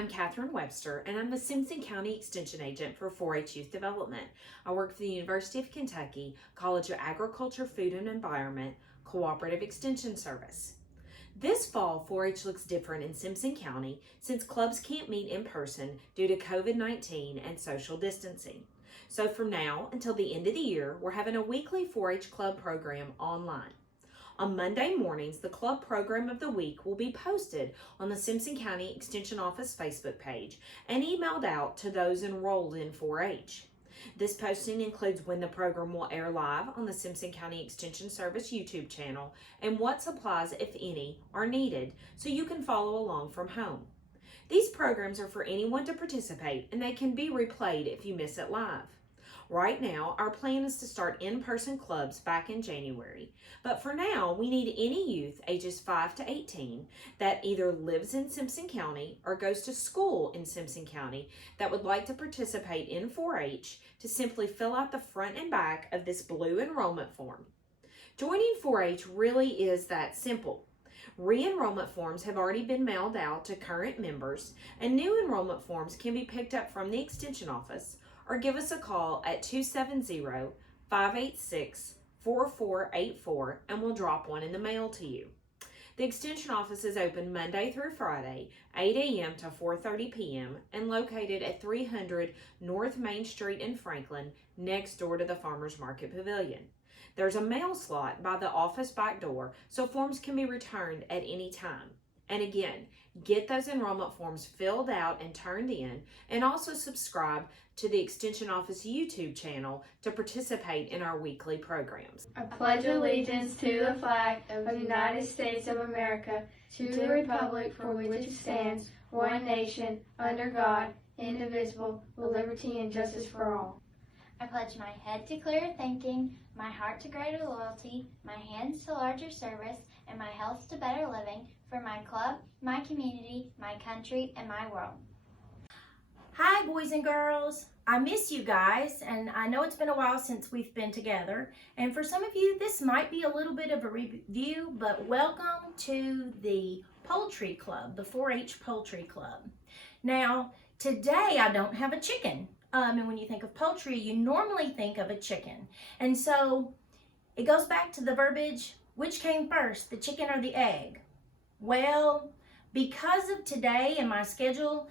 I'm Catherine Webster, and I'm the Simpson County Extension Agent for 4-H Youth Development. I work for the University of Kentucky College of Agriculture, Food and Environment Cooperative Extension Service. This fall, 4-H looks different in Simpson County since clubs can't meet in person due to COVID-19 and social distancing. So from now until the end of the year, we're having a weekly 4-H club program online. On Monday mornings, the club program of the week will be posted on the Simpson County Extension Office Facebook page and emailed out to those enrolled in 4-H. This posting includes when the program will air live on the Simpson County Extension Service YouTube channel and what supplies, if any, are needed so you can follow along from home. These programs are for anyone to participate and they can be replayed if you miss it live. Right now, our plan is to start in-person clubs back in January, but for now, we need any youth ages 5 to 18 that either lives in Simpson County or goes to school in Simpson County that would like to participate in 4-H to simply fill out the front and back of this blue enrollment form. Joining 4-H really is that simple. Re-enrollment forms have already been mailed out to current members, and new enrollment forms can be picked up from the Extension Office or give us a call at 270-586-4484 and we'll drop one in the mail to you. The Extension Office is open Monday through Friday, 8 a.m. to 4:30 p.m. and located at 300 North Main Street in Franklin, next door to the Farmers Market Pavilion. There's a mail slot by the office back door, so forms can be returned at any time. And again, get those enrollment forms filled out and turned in, and also subscribe to the Extension Office YouTube channel to participate in our weekly programs. I pledge allegiance to the flag of the United States of America, to the republic for which it stands, one nation, under God, indivisible, with liberty and justice for all. I pledge my head to clearer thinking, my heart to greater loyalty, my hands to larger service, and my health to better living for my club, my community, my country, and my world. Hi, boys and girls. I miss you guys, and I know it's been a while since we've been together. And for some of you, this might be a little bit of a review, but welcome to the Poultry Club, the 4-H Poultry Club. Now, today I don't have a chicken. And when you think of poultry, you normally think of a chicken. And so it goes back to the verbiage, which came first, the chicken or the egg? Well, because of today and my schedule,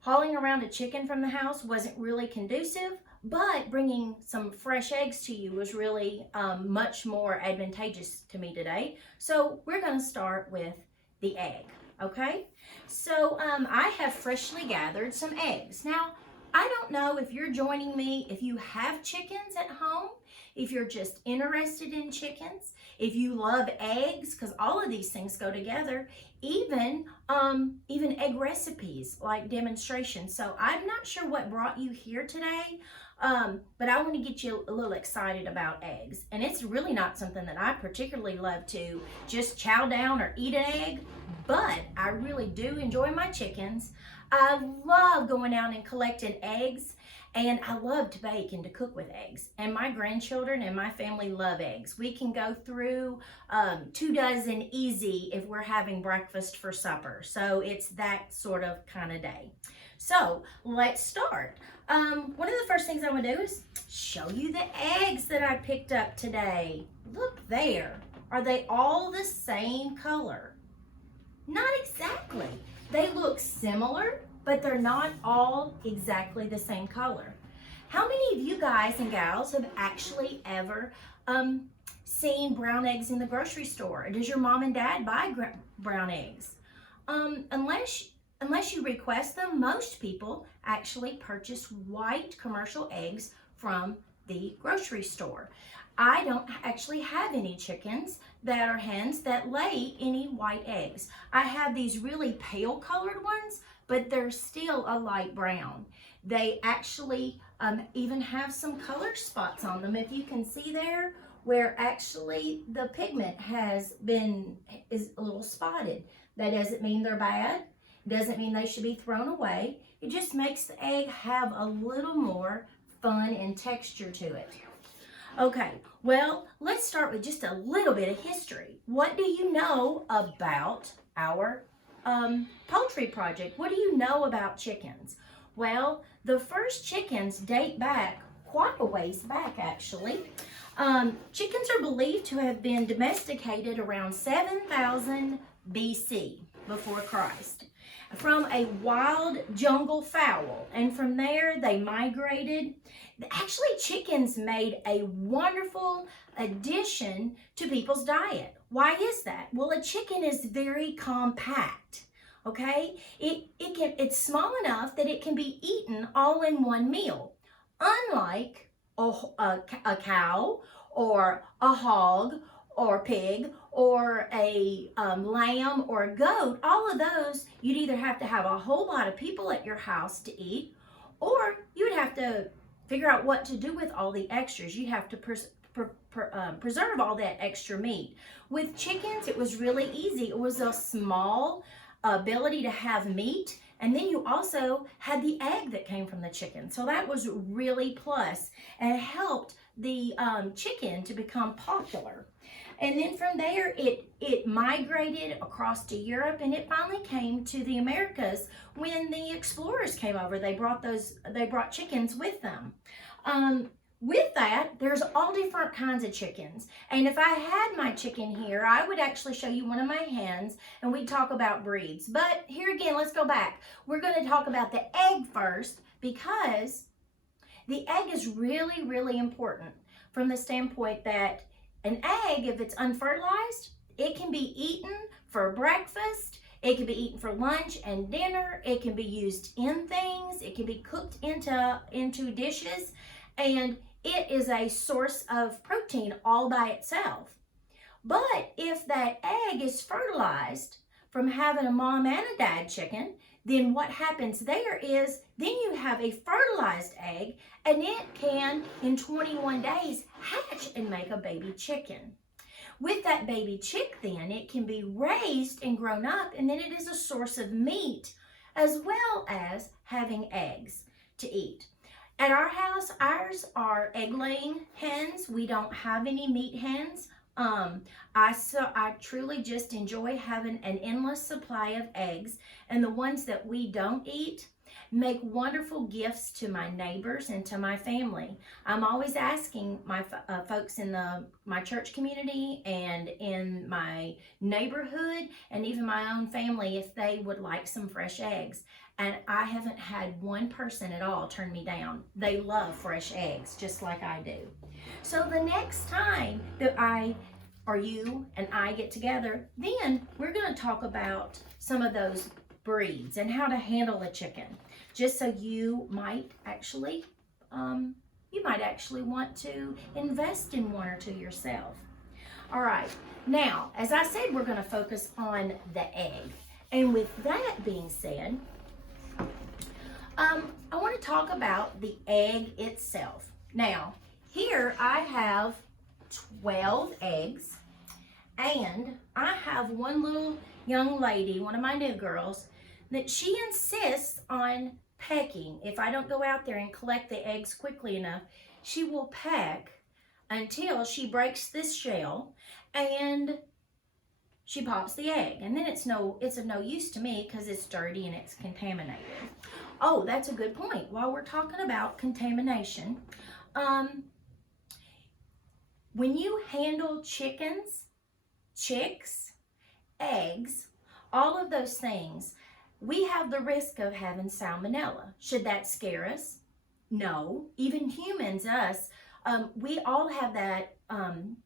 hauling around a chicken from the house wasn't really conducive, but bringing some fresh eggs to you was really much more advantageous to me today. So we're going to start with the egg, okay? So I have freshly gathered some eggs. Now, I don't know if you're joining me, if you have chickens at home, if you're just interested in chickens, if you love eggs, because all of these things go together, even egg recipes like demonstrations. So I'm not sure what brought you here today, but I want to get you a little excited about eggs. And it's really not something that I particularly love to just chow down or eat an egg, but I really do enjoy my chickens. I love going out and collecting eggs, and I love to bake and to cook with eggs. And my grandchildren and my family love eggs. We can go through 2 dozen easy if we're having breakfast for supper. So it's that sort of kind of day. So let's start. One of the first things I'm going to do is show you the eggs that I picked up today. Look there. Are they all the same color? Not exactly. They look similar, but they're not all exactly the same color. How many of you guys and gals have actually ever seen brown eggs in the grocery store? Does your mom and dad buy brown eggs? Unless you request them, most people actually purchase white commercial eggs from the grocery store. I don't actually have any chickens that are hens that lay any white eggs. I have these really pale colored ones, but they're still a light brown. They actually even have some color spots on them. If you can see there, where actually the pigment is a little spotted. That doesn't mean they're bad. Doesn't mean they should be thrown away. It just makes the egg have a little more fun and texture to it. Okay, well, let's start with just a little bit of history. What do you know about our poultry project. What do you know about chickens? Well, the first chickens date back quite a ways back, actually. Chickens are believed to have been domesticated around 7,000 BC, before Christ, from a wild jungle fowl, and from there they migrated. Actually, chickens made a wonderful addition to people's diet. Why is that? Well, a chicken is very compact. Okay, it's small enough that it can be eaten all in one meal, unlike a cow or a hog or pig or a lamb or a goat. All of those, you'd either have to have a whole lot of people at your house to eat, or you would have to figure out what to do with all the extras. You'd have to preserve all that extra meat. With chickens, it was really easy. It was a small ability to have meat, and then you also had the egg that came from the chicken. So that was really plus, and it helped the chicken to become popular. And then from there, it migrated across to Europe, and it finally came to the Americas when the explorers came over. They brought chickens with them. With that, there's all different kinds of chickens. And if I had my chicken here, I would actually show you one of my hens, and we'd talk about breeds. But here again, let's go back. We're going to talk about the egg first, because the egg is really, really important from the standpoint that an egg, if it's unfertilized, it can be eaten for breakfast, it can be eaten for lunch and dinner, it can be used in things, it can be cooked into dishes, and it is a source of protein all by itself. But if that egg is fertilized from having a mom and a dad chicken, then what happens there is then you have a fertilized egg, and it can, in 21 days, hatch and make a baby chicken. With that baby chick, then, it can be raised and grown up, and then it is a source of meat as well as having eggs to eat. At our house, ours are egg-laying hens. We don't have any meat hens. I truly just enjoy having an endless supply of eggs, and the ones that we don't eat make wonderful gifts to my neighbors and to my family. I'm always asking my folks in my church community and in my neighborhood and even my own family if they would like some fresh eggs. And I haven't had one person at all turn me down. They love fresh eggs just like I do. So the next time that you and I get together, then we're going to talk about some of those breeds and how to handle a chicken, just so you might actually want to invest in one or two yourself. All right, now, as I said, we're going to focus on the egg. And with that being said, I want to talk about the egg itself. Now, here I have 12 eggs, and I have one little young lady, one of my new girls, that she insists on pecking. If I don't go out there and collect the eggs quickly enough, she will peck until she breaks this shell and she pops the egg. And then it's of no use to me because it's dirty and it's contaminated. Oh, that's a good point. While we're talking about contamination, when you handle chickens, chicks, eggs, all of those things, we have the risk of having salmonella. Should that scare us? No. Even humans, we all have that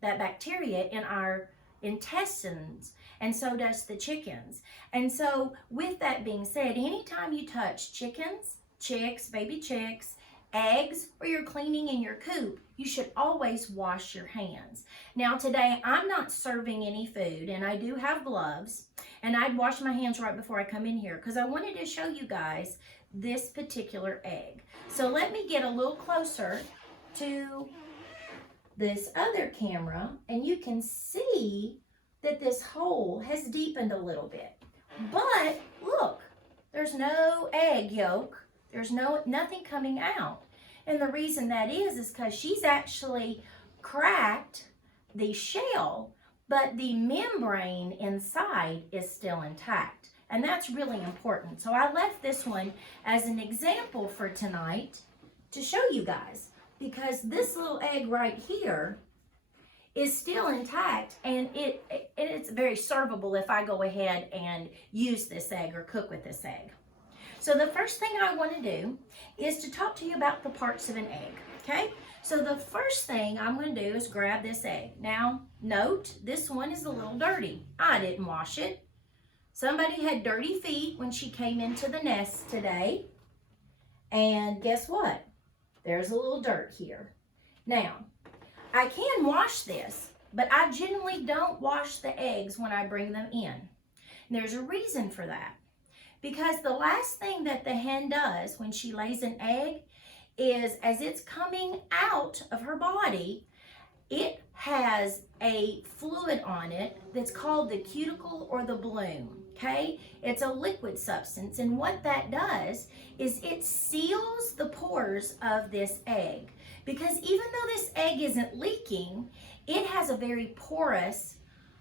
bacteria in our intestines, and so does the chickens. And so with that being said, anytime you touch chickens, chicks, baby chicks, eggs, or you're cleaning in your coop, you should always wash your hands. Now today, I'm not serving any food, and I do have gloves, and I'd wash my hands right before I come in here because I wanted to show you guys this particular egg. So let me get a little closer to this other camera, and you can see that this hole has deepened a little bit. But look, there's no egg yolk. There's nothing coming out. And the reason that is because she's actually cracked the shell, but the membrane inside is still intact. And that's really important. So I left this one as an example for tonight to show you guys, because this little egg right here is still intact, and it's very servable if I go ahead and use this egg or cook with this egg. So the first thing I want to do is to talk to you about the parts of an egg, okay? So the first thing I'm going to do is grab this egg. Now, note, this one is a little dirty. I didn't wash it. Somebody had dirty feet when she came into the nest today. And guess what? There's a little dirt here. Now, I can wash this, but I generally don't wash the eggs when I bring them in. And there's a reason for that. Because the last thing that the hen does when she lays an egg is, as it's coming out of her body, it has a fluid on it that's called the cuticle or the bloom, okay? It's a liquid substance, and what that does is it seals the pores of this egg. Because even though this egg isn't leaking, it has a very porous,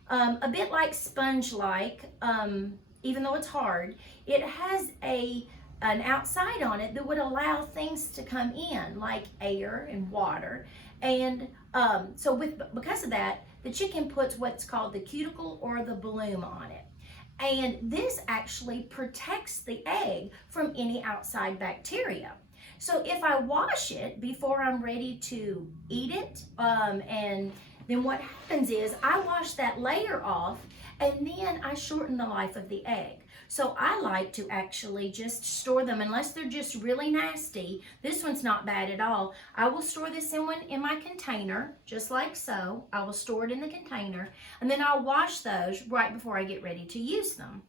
a bit like sponge-like, even though it's hard, it has an outside on it that would allow things to come in, like air and water. And so because of that, the chicken puts what's called the cuticle or the bloom on it. And this actually protects the egg from any outside bacteria. So if I wash it before I'm ready to eat it, and then what happens is I wash that layer off, and then I shorten the life of the egg. So I like to actually just store them, unless they're just really nasty. This one's not bad at all. I will store this in my container, just like so. I will store it in the container, and then I'll wash those right before I get ready to use them.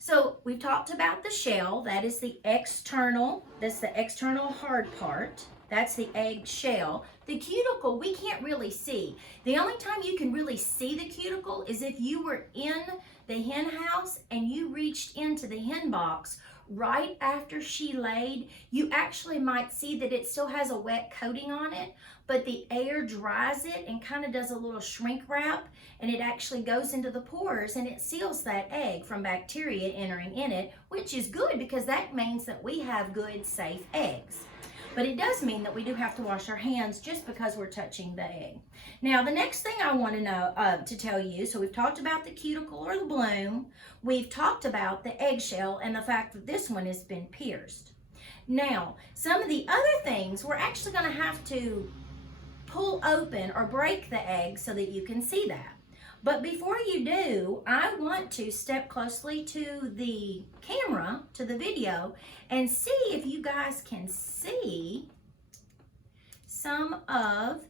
So we've talked about the shell. That's the external hard part. That's the egg shell. The cuticle, we can't really see. The only time you can really see the cuticle is if you were in the hen house and you reached into the hen box right after she laid. You actually might see that it still has a wet coating on it, but the air dries it and kind of does a little shrink wrap, and it actually goes into the pores and it seals that egg from bacteria entering in it, which is good because that means that we have good, safe eggs. But it does mean that we do have to wash our hands just because we're touching the egg. Now, the next thing I want to know to tell you, so we've talked about the cuticle or the bloom. We've talked about the eggshell and the fact that this one has been pierced. Now, some of the other things, we're actually going to have to pull open or break the egg so that you can see that. But before you do, I want to step closely to the camera, to the video, and see if you guys can see some of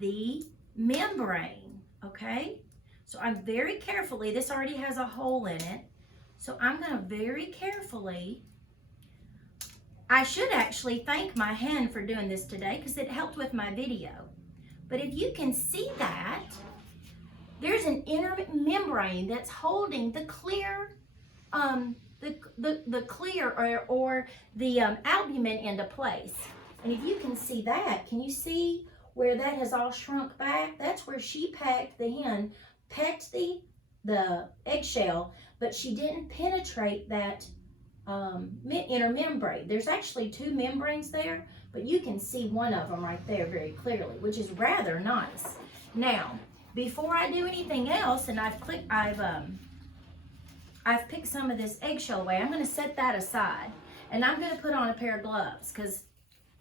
the membrane, okay? So I'm very carefully, this already has a hole in it, so I'm going to very carefully, I should actually thank my hen for doing this today because it helped with my video. But if you can see that, there's an inner membrane that's holding the clear, the clear or the albumin into place. And if you can see that, can you see where that has all shrunk back? That's where she pecked, the hen pecked the eggshell, but she didn't penetrate that inner membrane. There's actually two membranes there, but you can see one of them right there very clearly, which is rather nice. Now, before I do anything else, and I've picked some of this eggshell away, I'm going to set that aside, and I'm going to put on a pair of gloves because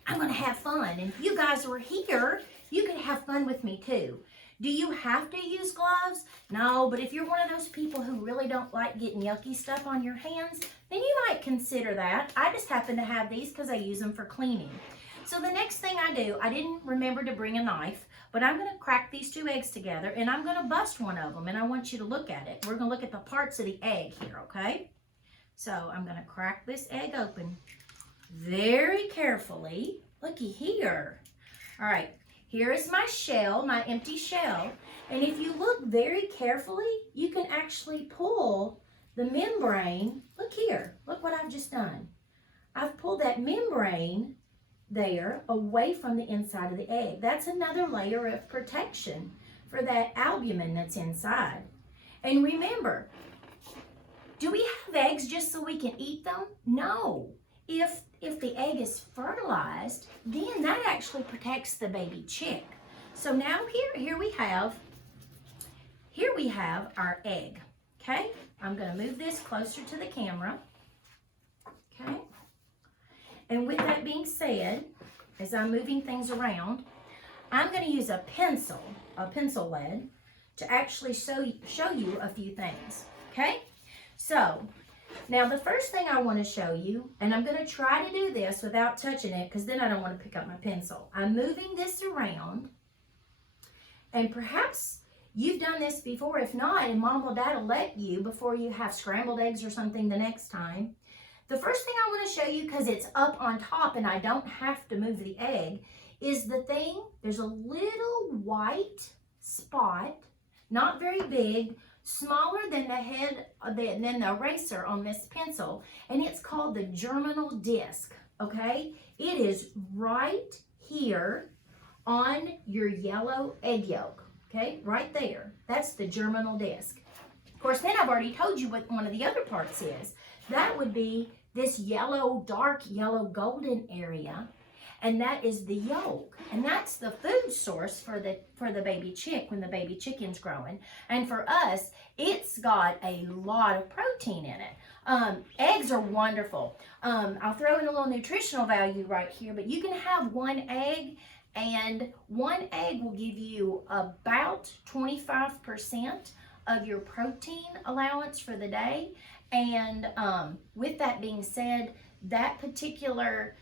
I'm going to have fun. And if you guys were here, you could have fun with me too. Do you have to use gloves? No, but if you're one of those people who really don't like getting yucky stuff on your hands, then you might consider that. I just happen to have these because I use them for cleaning. So the next thing I do, I didn't remember to bring a knife, but I'm going to crack these two eggs together, and I'm going to bust one of them, and I want you to look at it. We're going to look at the parts of the egg here, okay? So I'm going to crack this egg open very carefully. Looky here. All right, here is my shell, my empty shell, and if you look very carefully, you can actually pull the membrane. Look here. Look what I've just done. I've pulled that membrane there away from the inside of the egg. That's another layer of protection for that albumin that's inside. And remember, Do we have eggs just so we can eat them? No. If the egg is fertilized, then that actually protects the baby chick. So now here we have our egg. Okay? I'm going to move this closer to the camera. Okay? And with that being said, as I'm moving things around, I'm going to use a pencil lead, to actually show you a few things. Okay? So, now the first thing I want to show you, and I'm going to try to do this without touching it because then I don't want to pick up my pencil. I'm moving this around, and perhaps you've done this before. If not, and mom or dad will let you before you have scrambled eggs or something the next time. The first thing I want to show you, because it's up on top and I don't have to move the egg, is the thing, there's a little white spot, not very big, smaller than the head, than the eraser on this pencil, and it's called the germinal disc, okay? It is right here on your yellow egg yolk, okay? Right there. That's the germinal disc. Of course, then I've already told you what one of the other parts is. That would be this yellow, dark yellow golden area, and that is the yolk, and that's the food source for the baby chick when the baby chicken's growing. And for us, it's got a lot of protein in it. Eggs are wonderful. I'll throw in a little nutritional value right here, but you can have one egg, and one egg will give you about 25% of your protein allowance for the day. And with that being said, that particular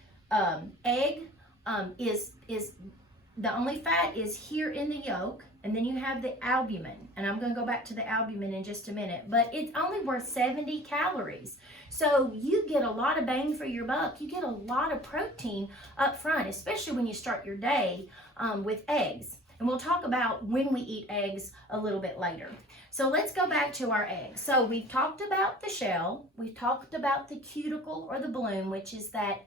egg is the only fat is here in the yolk, and then you have the albumin, and I'm going to go back to the albumin in just a minute, but it's only worth 70 calories. So you get a lot of bang for your buck. You get a lot of protein up front, especially when you start your day with eggs. And we'll talk about when we eat eggs a little bit later. So let's go back to our eggs. So we've talked about the shell. We've talked about the cuticle or the bloom, which is that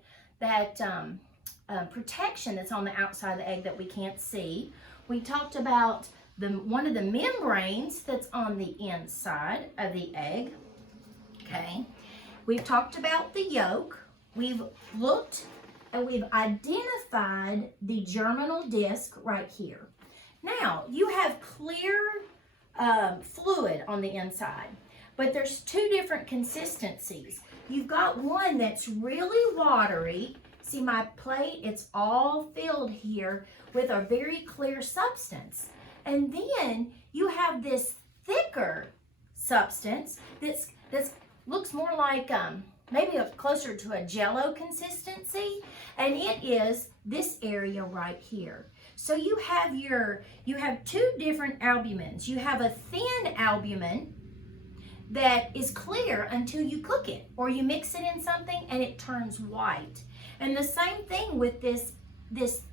protection that's on the outside of the egg that we can't see. We talked about one of the membranes that's on the inside of the egg. Okay. We've talked about the yolk. We've looked and we've identified the germinal disc right here. Now, you have clear fluid on the inside, but there's two different consistencies. You've got one that's really watery. See my plate? It's all filled here with a very clear substance. And then you have this thicker substance that looks more like maybe closer to a jello consistency, and it is this area right here. So you have two different albumins. You have a thin albumin that is clear until you cook it or you mix it in something and it turns white. And the same thing with this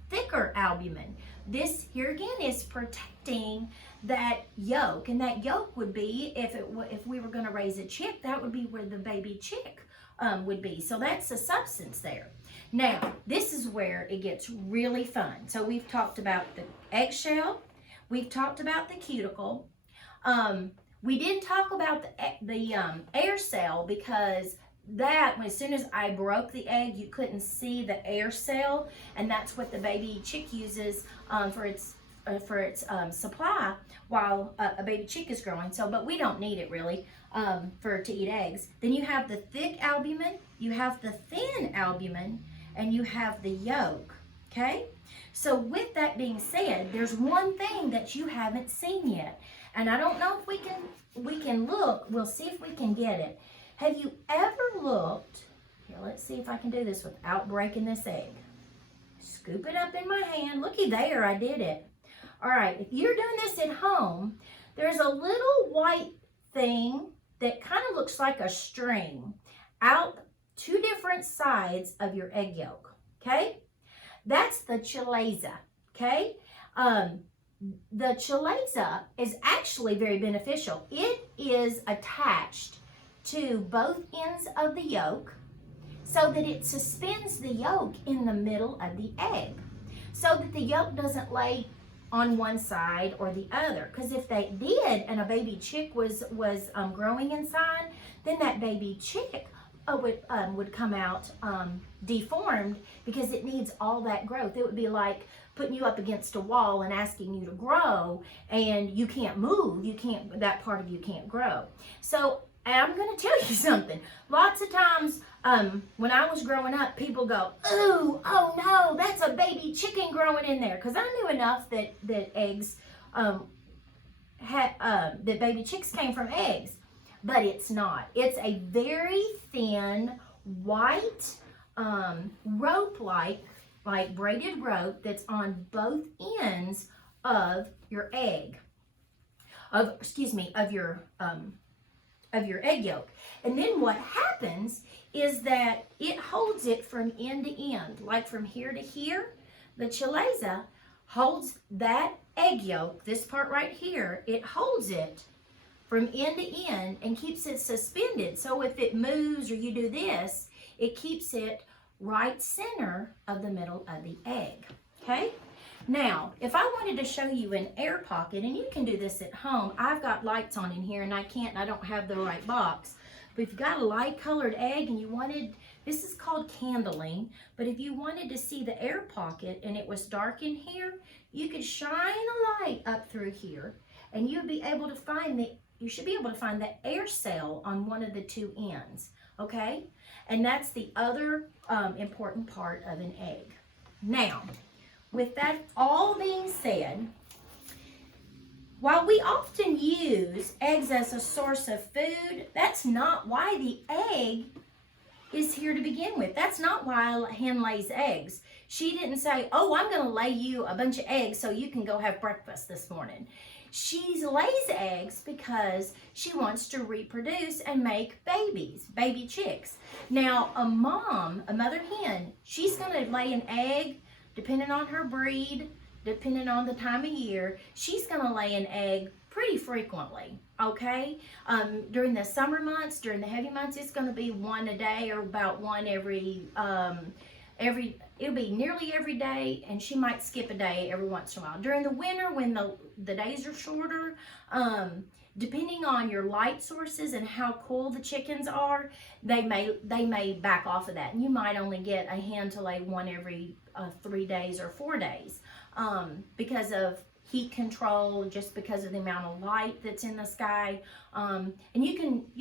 thicker albumin. This here again is protecting that yolk, and that yolk would be, if we were going to raise a chick, that would be where the baby chick would be. So that's the substance there. Now, this is where it gets really fun. So we've talked about the eggshell. We've talked about the cuticle. We didn't talk about the air cell, because that, as soon as I broke the egg, you couldn't see the air cell, and that's what the baby chick uses for its supply while a baby chick is growing. So, but we don't need it really to eat eggs. Then you have the thick albumin, you have the thin albumin, and you have the yolk. Okay. So with that being said, there's one thing that you haven't seen yet, and I don't know if we can look. We'll see if we can get it. Have you ever looked? Here, let's see if I can do this without breaking this egg. Scoop it up in my hand. Looky there, I did it. All right, if you're doing this at home, there's a little white thing that kind of looks like a string out two different sides of your egg yolk, okay? That's the chalaza, okay? The chalaza is actually very beneficial. It is attached to both ends of the yolk so that it suspends the yolk in the middle of the egg so that the yolk doesn't lay on one side or the other. Because if they did and a baby chick was growing inside, then that baby chick would come out deformed because it needs all that growth. It would be like putting you up against a wall and asking you to grow, and you can't move. That part of you can't grow. So I'm going to tell you something. Lots of times when I was growing up, people go, "Ooh, oh no, that's a baby chicken growing in there," because I knew enough that eggs that baby chicks came from eggs. But it's not. It's a very thin, white, rope-like, like braided rope that's on both ends of your egg. Of your egg yolk. And then what happens is that it holds it from end to end, like from here to here. The chalaza holds that egg yolk, this part right here, it holds it from end to end and keeps it suspended. So if it moves or you do this, it keeps it right center of the middle of the egg, okay? Now, if I wanted to show you an air pocket, and you can do this at home, I've got lights on in here and I don't have the right box, but if you've got a light colored egg and you wanted, this is called candling, but if you wanted to see the air pocket and it was dark in here, you could shine a light up through here and you'd be able to find you should be able to find the air cell on one of the two ends, okay? And that's the other important part of an egg. Now, with that all being said, while we often use eggs as a source of food, that's not why the egg is here to begin with. That's not why a hen lays eggs. She didn't say, "Oh, I'm going to lay you a bunch of eggs so you can go have breakfast this morning." She lays eggs because she wants to reproduce and make babies, baby chicks. Now, a mother hen, she's going to lay an egg, depending on her breed, depending on the time of year, she's going to lay an egg pretty frequently, okay? During the summer months, during the heavy months, it's going to be one a day or about one it'll be nearly every day, and she might skip a day every once in a while. During the winter, when the days are shorter, depending on your light sources and how cool the chickens are, they may back off of that, and you might only get a hen to lay one every 3 days or 4 days because of heat control, just because of the amount of light that's in the sky, and you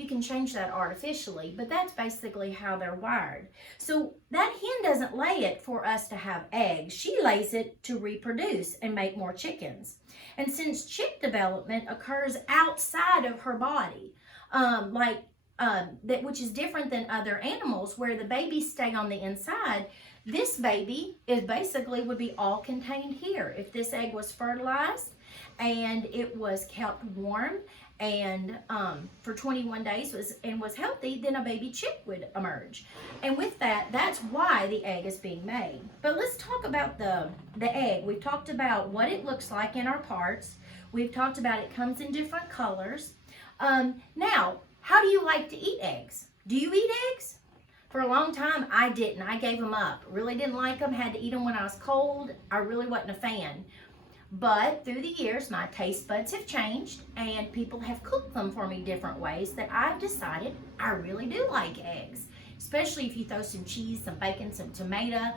can change that artificially, but that's basically how they're wired. So that hen doesn't lay it for us to have eggs. She lays it to reproduce and make more chickens. And since chick development occurs outside of her body, which is different than other animals where the babies stay on the inside, this baby would be all contained here. If this egg was fertilized and it was kept warm and for 21 days was healthy, then a baby chick would emerge. And with that, that's why the egg is being made. But let's talk about the egg. We've talked about what it looks like in our parts. We've talked about it comes in different colors. Now, how do you like to eat eggs? Do you eat eggs? For a long time, I didn't. I gave them up. Really didn't like them. Had to eat them when I was cold. I really wasn't a fan. But through the years, my taste buds have changed, and people have cooked them for me different ways that I've decided I really do like eggs. Especially if you throw some cheese, some bacon, some tomato,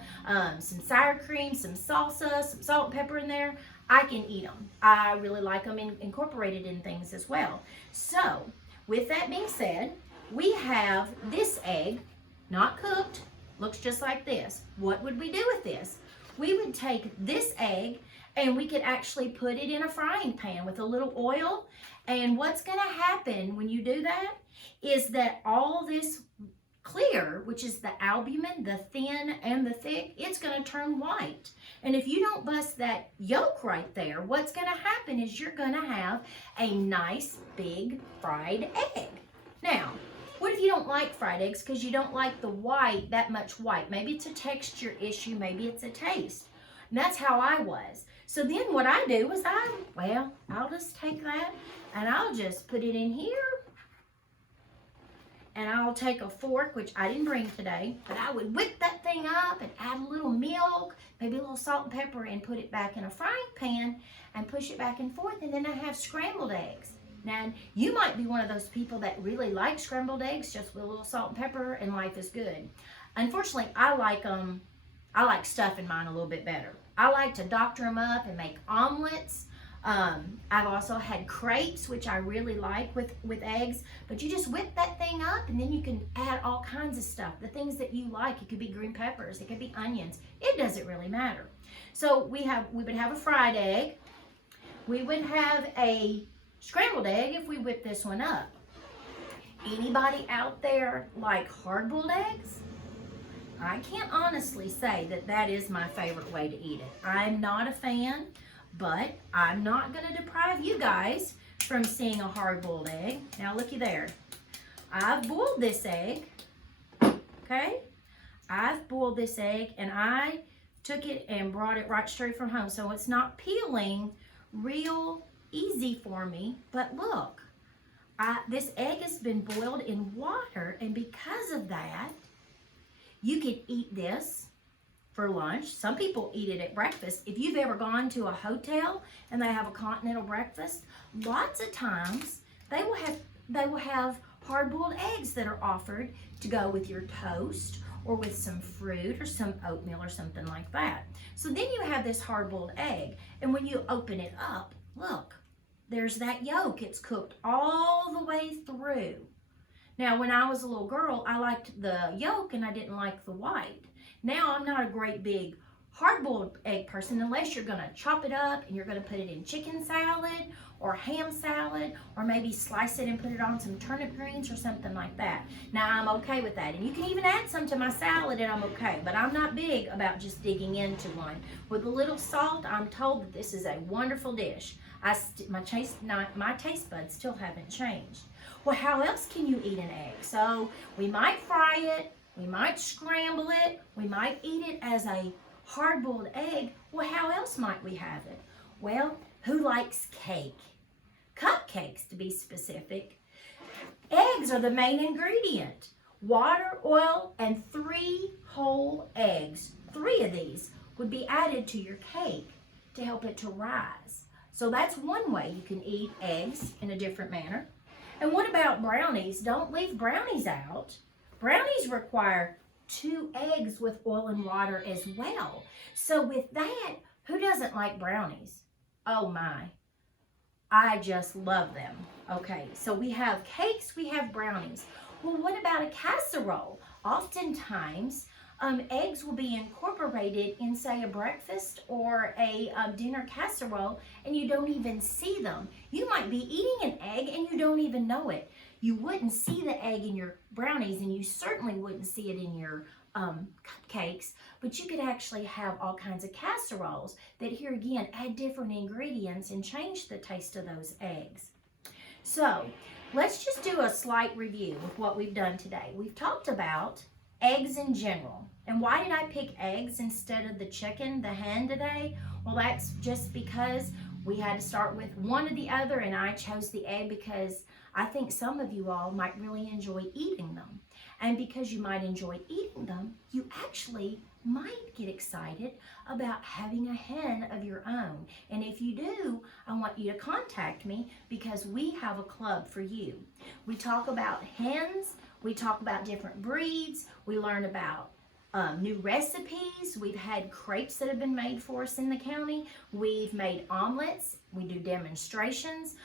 some sour cream, some salsa, some salt and pepper in there. I can eat them. I really like them incorporated in things as well. So, with that being said, we have this egg. Not cooked, looks just like this. What would we do with this? We would take this egg and we could actually put it in a frying pan with a little oil. And what's gonna happen when you do that is that all this clear, which is the albumin, the thin and the thick, it's gonna turn white. And if you don't bust that yolk right there, what's gonna happen is you're gonna have a nice big fried egg. Now, what if you don't like fried eggs because you don't like the white, that much white? Maybe it's a texture issue, maybe it's a taste. And that's how I was. So then what I do is I'll just take that and I'll just put it in here. And I'll take a fork, which I didn't bring today, but I would whip that thing up and add a little milk, maybe a little salt and pepper, and put it back in a frying pan and push it back and forth. And then I have scrambled eggs. Now, you might be one of those people that really like scrambled eggs just with a little salt and pepper and life is good. Unfortunately, I like stuffing mine a little bit better. I like to doctor them up and make omelets. I've also had crepes, which I really like with eggs, but you just whip that thing up and then you can add all kinds of stuff, the things that you like. It could be green peppers, it could be onions. It doesn't really matter. So we would have a fried egg. We would have a scrambled egg if we whip this one up. Anybody out there like hard-boiled eggs? I can't honestly say that that is my favorite way to eat it. I'm not a fan, but I'm not going to deprive you guys from seeing a hard-boiled egg. Now looky there. I've boiled this egg, okay? I've boiled this egg and I took it and brought it right straight from home. So it's not peeling real easy for me, but look, this egg has been boiled in water, and because of that, you can eat this for lunch. Some people eat it at breakfast. If you've ever gone to a hotel and they have a continental breakfast, lots of times they will have hard-boiled eggs that are offered to go with your toast or with some fruit or some oatmeal or something like that. So then you have this hard-boiled egg, and when you open it up, look, there's that yolk. It's cooked all the way through. Now, when I was a little girl, I liked the yolk and I didn't like the white. Now, I'm not a great big hard-boiled egg person unless you're gonna chop it up and you're gonna put it in chicken salad or ham salad, or maybe slice it and put it on some turnip greens or something like that. Now, I'm okay with that. And you can even add some to my salad and I'm okay, but I'm not big about just digging into one. With a little salt, I'm told that this is a wonderful dish. My taste buds still haven't changed. Well, how else can you eat an egg? So we might fry it, we might scramble it, we might eat it as a hard-boiled egg. Well, how else might we have it? Well, who likes cake? Cupcakes, to be specific. Eggs are the main ingredient. Water, oil, and 3 whole eggs. 3 of these would be added to your cake to help it to rise. So that's one way you can eat eggs in a different manner. And what about brownies? Don't leave brownies out. Brownies require 2 eggs with oil and water as well. So with that, who doesn't like brownies? Oh my, I just love them. Okay, so we have cakes, we have brownies. Well, what about a casserole? Oftentimes, eggs will be incorporated in, say, a breakfast or a dinner casserole, and you don't even see them. You might be eating an egg and you don't even know it. You wouldn't see the egg in your brownies, and you certainly wouldn't see it in your cupcakes, but you could actually have all kinds of casseroles that, here again, add different ingredients and change the taste of those eggs. So let's just do a slight review of what we've done today. We've talked about eggs in general. And why did I pick eggs instead of the chicken, the hen today? Well, that's just because we had to start with one or the other, and I chose the egg because I think some of you all might really enjoy eating them. And because you might enjoy eating them, you actually might get excited about having a hen of your own. And if you do, I want you to contact me because we have a club for you. We talk about hens, we talk about different breeds, we learn about new recipes. We've had crepes that have been made for us in the county. We've made omelets. We do demonstrations.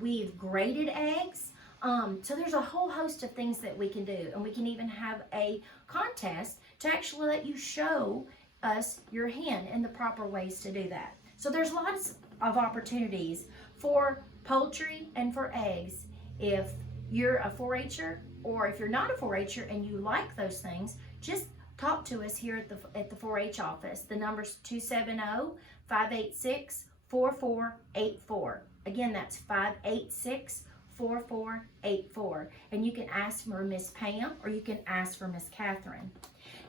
We've grated eggs. So there's a whole host of things that we can do, and we can even have a contest to actually let you show us your hen and the proper ways to do that. So there's lots of opportunities for poultry and for eggs. If you're a 4-H'er, or if you're not a 4-H'er and you like those things, just talk to us here at the 4-H office. The number's 270-586-4484. Again, that's 586-4484. And you can ask for Miss Pam or you can ask for Miss Catherine.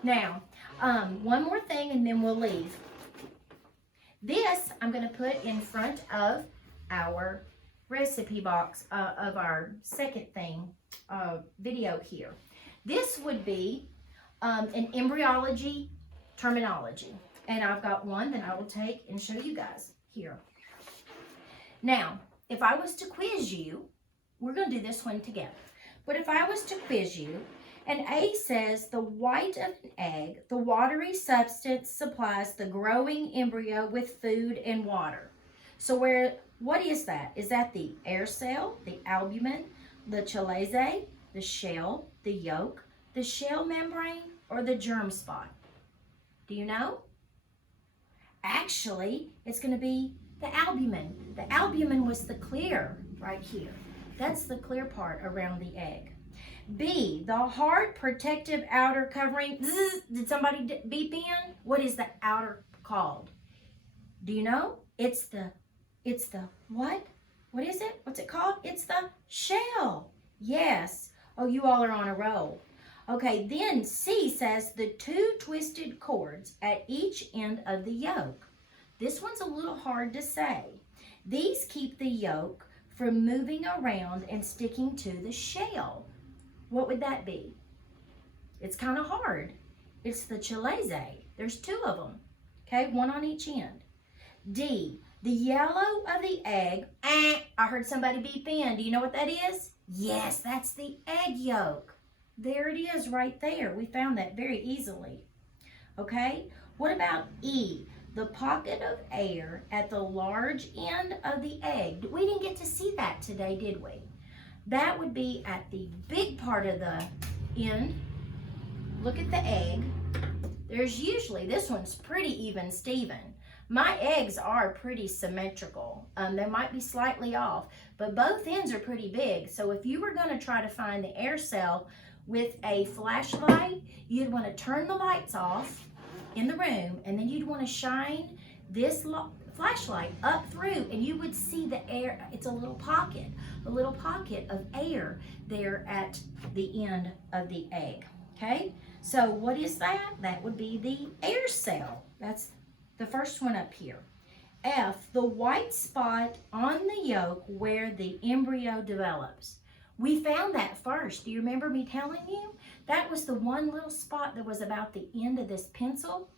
Now, one more thing and then we'll leave. This I'm going to put in front of our recipe box of our second video here. This would be an embryology terminology. And I've got one that I will take and show you guys here. Now, if I was to quiz you, we're going to do this one together. But if I was to quiz you, and A says the white of an egg, the watery substance supplies the growing embryo with food and water. So what is that? Is that the air cell, the albumin, the chalaza, the shell, the yolk, the shell membrane, or the germ spot? Do you know? Actually, it's going to be the albumin. The albumin was the clear right here. That's the clear part around the egg. B, the hard protective outer covering. Did somebody beep in? What is the outer called? Do you know? It's the what? What is it? What's it called? It's the shell. Yes. Oh, you all are on a roll. Okay, then C says the two twisted cords at each end of the yolk. This one's a little hard to say. These keep the yolk from moving around and sticking to the shell. What would that be? It's kind of hard. It's the chalaza. There's two of them. Okay, one on each end. D, the yellow of the egg. I heard somebody beep in. Do you know what that is? Yes, that's the egg yolk. There it is right there. We found that very easily. Okay, what about E? The pocket of air at the large end of the egg. We didn't get to see that today, did we? That would be at the big part of the end. Look at the egg. There's usually, this one's pretty even Steven. My eggs are pretty symmetrical. They might be slightly off, but both ends are pretty big. So if you were going to try to find the air cell with a flashlight, you'd want to turn the lights off in the room, and then you'd want to shine this flashlight up through, and you would see the air. It's a little pocket of air there at the end of the egg. Okay, so what is that? That would be the air cell. That's the first one up here. F, the white spot on the yolk where the embryo develops. We found that first. Do you remember me telling you? That was the one little spot that was about the end of this pencil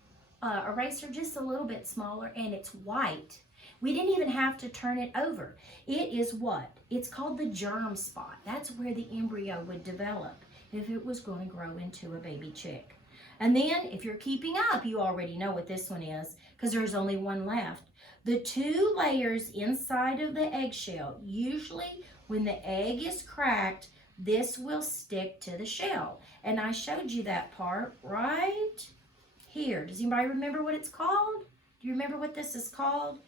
eraser, just a little bit smaller, and it's white. We didn't even have to turn it over. It is what? It's called the germ spot. That's where the embryo would develop if it was going to grow into a baby chick. And then, if you're keeping up, you already know what this one is, because there's only one left. The two layers inside of the eggshell, usually when the egg is cracked, this will stick to the shell. And I showed you that part right here. Does anybody remember what it's called? Do you remember what this is called?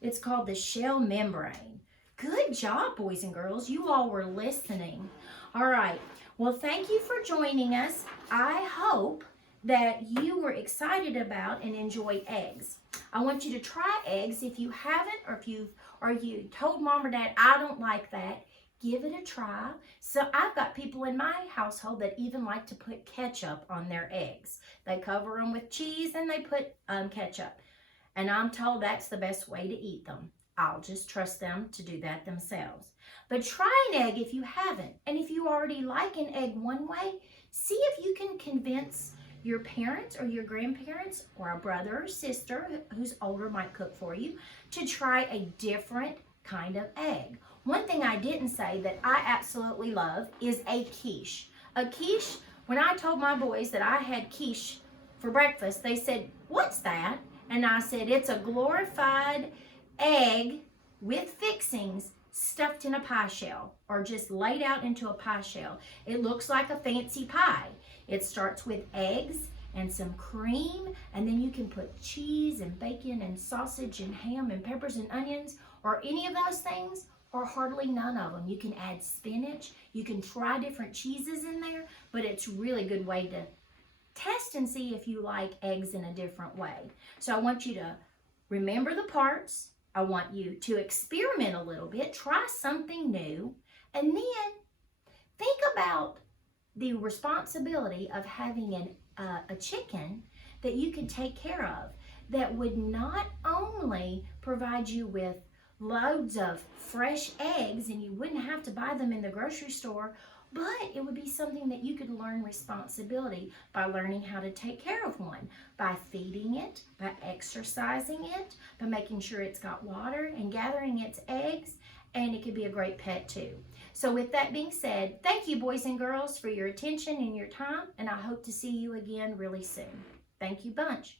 It's called the shell membrane. Good job, boys and girls. You all were listening. All right. Well, thank you for joining us. I hope that you were excited about and enjoy eggs. I want you to try eggs. If you haven't, or you told mom or dad, I don't like that, give it a try. So I've got people in my household that even like to put ketchup on their eggs. They cover them with cheese and they put ketchup. And I'm told that's the best way to eat them. I'll just trust them to do that themselves. But try an egg if you haven't. And if you already like an egg one way, see if you can convince your parents or your grandparents or a brother or sister who's older might cook for you to try a different kind of egg. One thing I didn't say that I absolutely love is a quiche. A quiche, when I told my boys that I had quiche for breakfast, they said, "What's that?" And I said, "It's a glorified egg with fixings stuffed in a pie shell, or just laid out into a pie shell. It looks like a fancy pie. It starts with eggs and some cream, and then you can put cheese and bacon and sausage and ham and peppers and onions, or any of those things, or hardly none of them. You can add spinach. You can try different cheeses in there, but it's a really good way to test and see if you like eggs in a different way. So I want you to remember the parts. I want you to experiment a little bit, try something new, and then think about the responsibility of having a chicken that you can take care of, that would not only provide you with loads of fresh eggs and you wouldn't have to buy them in the grocery store, but it would be something that you could learn responsibility by learning how to take care of one, by feeding it, by exercising it, by making sure it's got water and gathering its eggs, and it could be a great pet too. So with that being said, thank you, boys and girls, for your attention and your time, and I hope to see you again really soon. Thank you bunch.